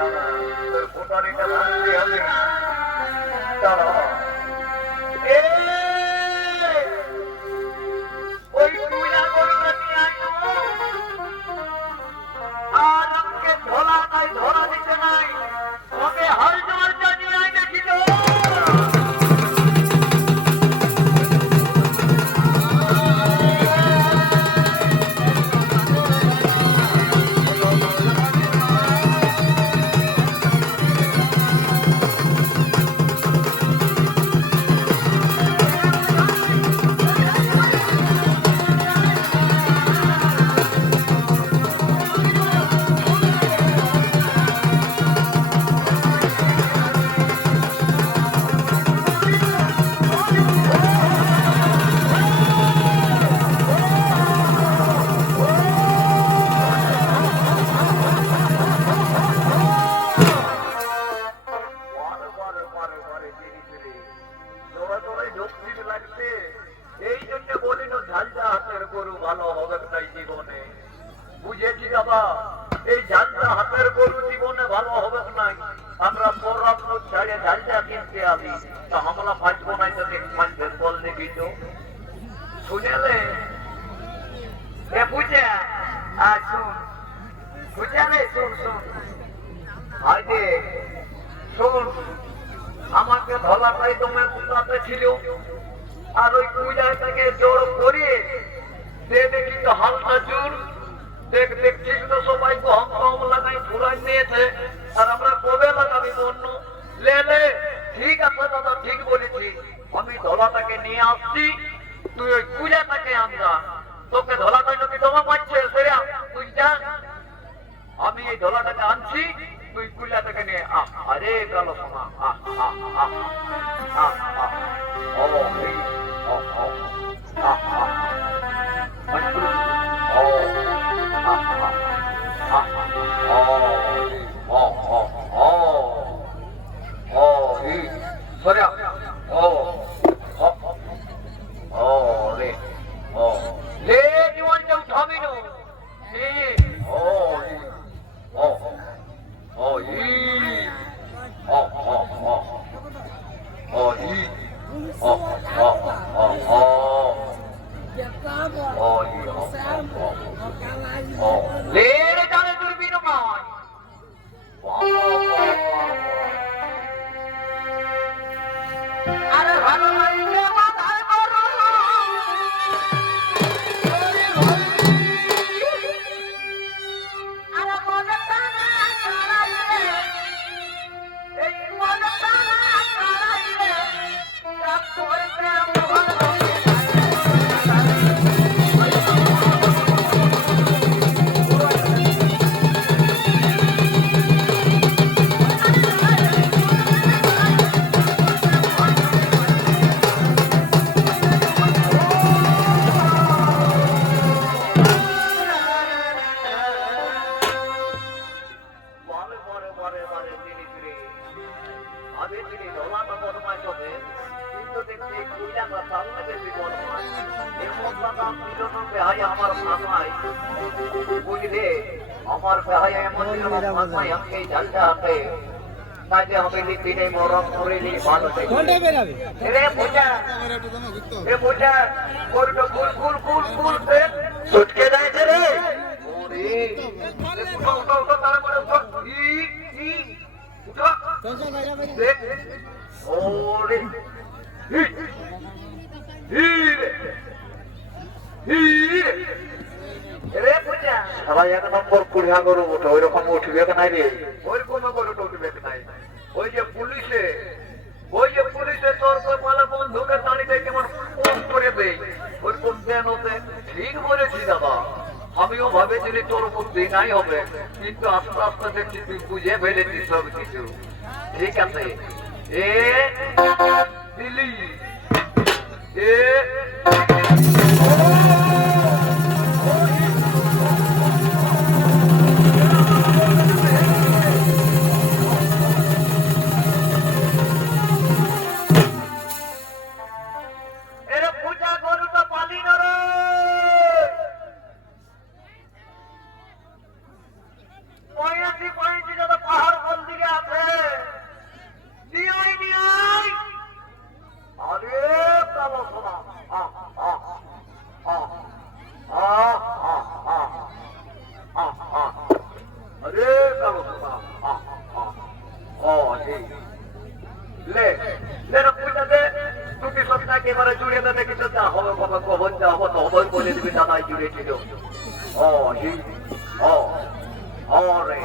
দাদা তোর কোটারিটা ভাঙতে হবে দাদা ওই কুইলা গরুটা নিয়ে আইনো আর আমাকে ধরা নাই ধরা দিতে নাই ওকে হাল জমালটা নিয়ে আই দেখিল আমাকে ধলাটাই তোমার কুলাতে ছিল আর ওই কুইলাটাকে জোর করে দেখি তো হালকা জোর দেখছিস তো সবাই হম লাগাই ফুরাই নিয়েছে আর আমরা কবে লাগাবি বন্য লে ঠিক আছে দাদা ঠিক বলেছি আমি ধলাটাকে নিয়ে আসছি তুই ওই কুইলাটাকে আনবা তোকে ধলাটা নাকি তোমার পাচ্ছে সেরা তুই যা আমি এই ধলাটাকে আনছি তুই কুইলাটাকে নিয়ে আরে কালো সোনা এক নম্বর কুড়িয়া গরু ওঠে ওই রকম উঠবে নাই রে ওই কোন গরুটা উঠবে নাই ওই যে পুলিশে তোর পালা বন্ধুকে দাঁড়িয়ে কেমন ফোন করে দেয় ওই কোন দেন হতে ঠিক বলেছি দাদা আমিও ভাবেছিলি তোর বুদ্ধি নাই হবে কিন্তু আস্তে আস্তে দেখছি তুই বুঝে ফেলেছিস সব কিছু ঠিক আছে এ দিলি এ পাহাড় একেবারে জুড়ে দেবে কিছু যা হবে বাবা কখন যা হবে তো হবে বলে দিবি দাদাই জুড়েছিল ও ও ও রে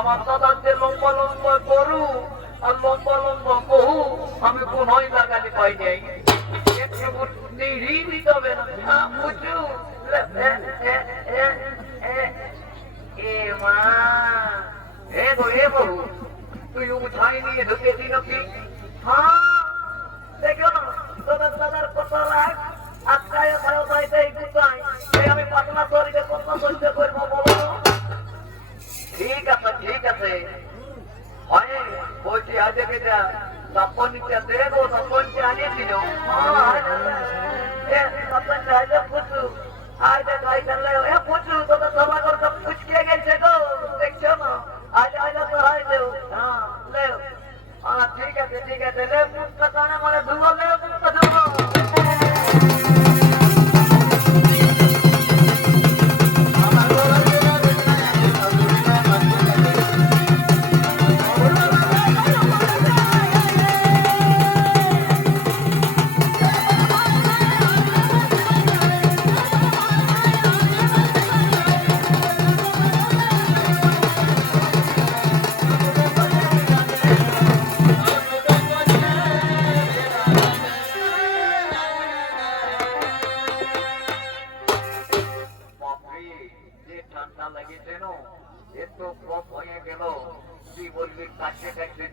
আমার দাদার যে লম্বা লম্বা গরু আর লম্বা লম্বা বহু আমি কোনই লাগালি পাই নাই একটু নিরিবিত হবে না বুঝু এ মা এ গো এ বহু তুই উঠাই নিয়ে ঢুকেছি নাকি হ্যাঁ দেখো না দাদার দাদার কথা রাখ আজকায় খাও তাইতে গুতাই আমি পাতলা শরীরে কত সহ্য করবো বলো ঠিক আছে হয় বলছি আজকে যা তপনটা দেবো তপনকে আনিয়েছিল পুচু আজ গাই করলে পুচু তো সভা করতে পুচকে গেছে গো দেখছো না আজ তো হয় দেও হ্যাঁ লেও ঠিক আছে লে মুখটা টানে মানে ধুবো লেও মুখটা ধুবো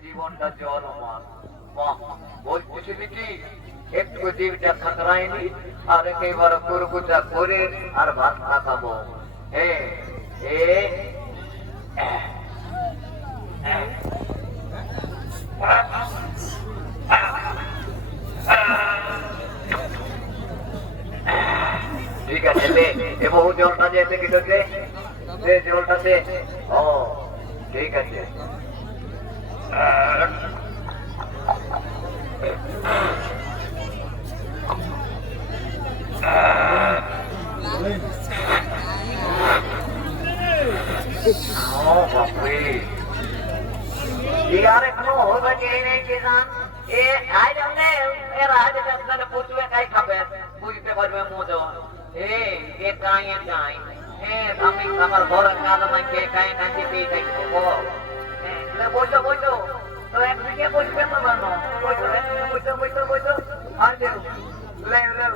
জীবনটা জল বলছি কি একটু জীবটা খাতরায়নি আর একেবারে কুরকুচা করে আর ভাত খাবো ঠিক আছে এ বহু জলটা যেতে কিছু জলটা দে ও ঠিক আছে বুঝতে পারবে মজা আমি আমার ঘরের কাজ আমাকে খাই না দিতে বসো তো একদিকে বসবে তো বসো আরে লে লে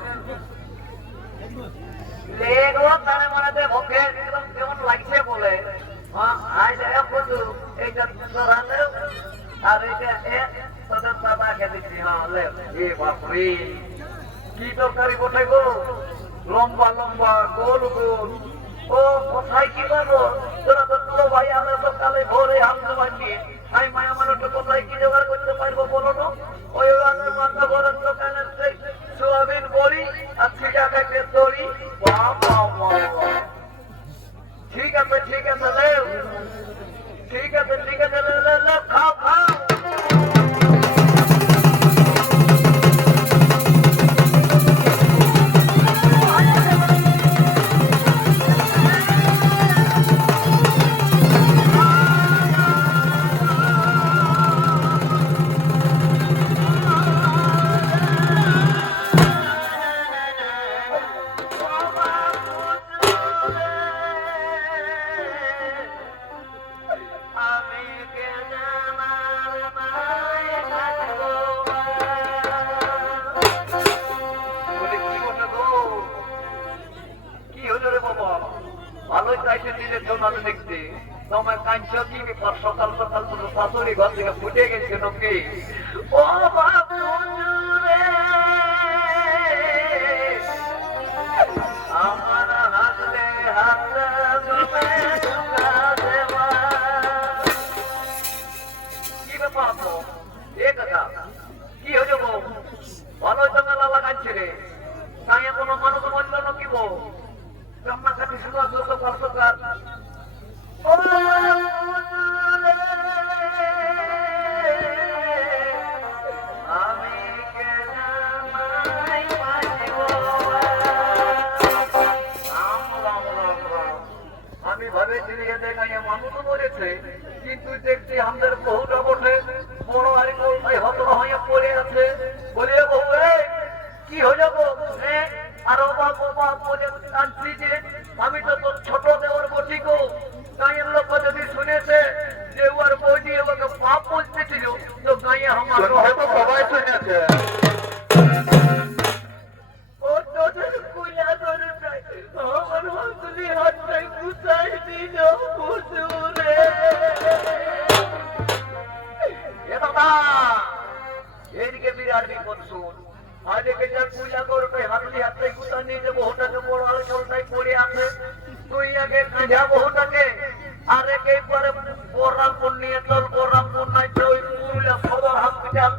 লেগো তারে মারাতে ভোকে একদম কেমন লাগছে বলে হ্যাঁ আজ এক বন্ধু এইটা সরালে আর এইটা তোদের বাবা খেতে দিচ্ছি হ্যাঁ লে এ বাপরে কি তরকারি কোথায় গো লম্বা লম্বা গোল গোল ও কোথায় কি পাবো তোরা তো তোর ভাই আমরা তো কালে ভোরে হালকা বানিয়ে আমি মায়া মানুষটা কোথায় কি জোগাড় করতে পারবো বলো তো ওই আমার মাথা বড় দোকানের সেই সোয়াবিন বড়ি আর ছিটা থেকে দড়ি ঠিক আছে ঠিক আছে দেব ঠিক আছে খাও খাও ভালোই চাইছে দিলের জন্য দেখতে তোমার কাঞ্চ কি সকাল সকাল তো শাশুড়ি ঘর থেকে ফুটে গেছে নাকি ও বাবু রে আমার হাতে হাত জমে দেওয়া কি ব্যাপার এ কথা কি হয়ে যাবো ভালোই তো মেলা লাগাচ্ছে রে তাই কোনো মানুষ বললো নাকি বো কান্নাকাটি শুরু আসলো সকাল সকাল আমি ভেবেছিলি দেখাই মানুষ মরেছে কিন্তু দেখছি আমাদের বহুটা বটে বড় আরে হতরা হয়ে পড়ে আছে বলে বহু কি হয়ে যাবো আর আমি তো তোর ছোট দেওয়ার বটি গো গাঁয়ের লোক যদি শুনেছে যে ওর বৌদি ওকে পাপ বলতেছিল তো গাঁয়ে আমার সবাই শুনেছে এদিকে বিরাট বিপদ শুন আজকে যা পূজা করবে হাতলি হাতে গুতা নিয়ে যে বহুটাকে বড় আলোচনায় পড়ে আছে তুই আগে খাজা বহুটাকে আর একে পরে বরামপুর নিয়ে চল বরামপুর নাই তো ওই পুরুলিয়া সদর হসপিটাল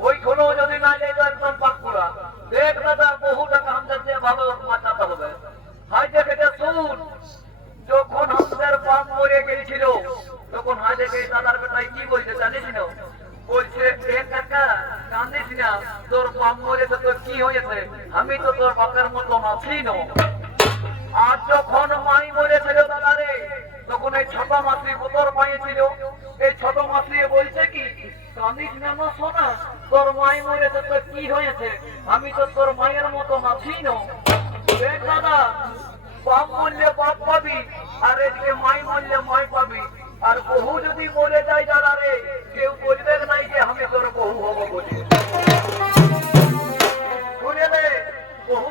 ওইখানেও যদি না যাই তো একদম পাকুড়া দেখ দাদা বহুটাকে আমাদের যে ভালো বাঁচাতে হবে হাইজে কেটে শুন যখন আমাদের বাপ মরে গেছিল তখন হাইজে দাদার বেটাই কি বলছে জানিস না বলছে কাকা কান্দিস না তোর বাপ মরেছে তোর কি হয়েছে আমি তো তোর বাপের মতো আছি না আর যখন মাই মরেছিল দাদারে তখন এই ছোট মাসি তোর মায়ে ছিল এই ছোট মাসি বলছে কি কান্দিস না না সোনা তোর মাই মরেছে তোর কি হয়েছে আমি তো তোর মায়ের মতো আছি না দেখ দাদা বাপ মরলে বাপ পাবি আর এদিকে মাই মরলে মাই পাবি আর বহু যদি মরে যায় দাদা রে কেউ বলবে নাই যে আমি তোর বহু হবো বলি শুনে রে বহু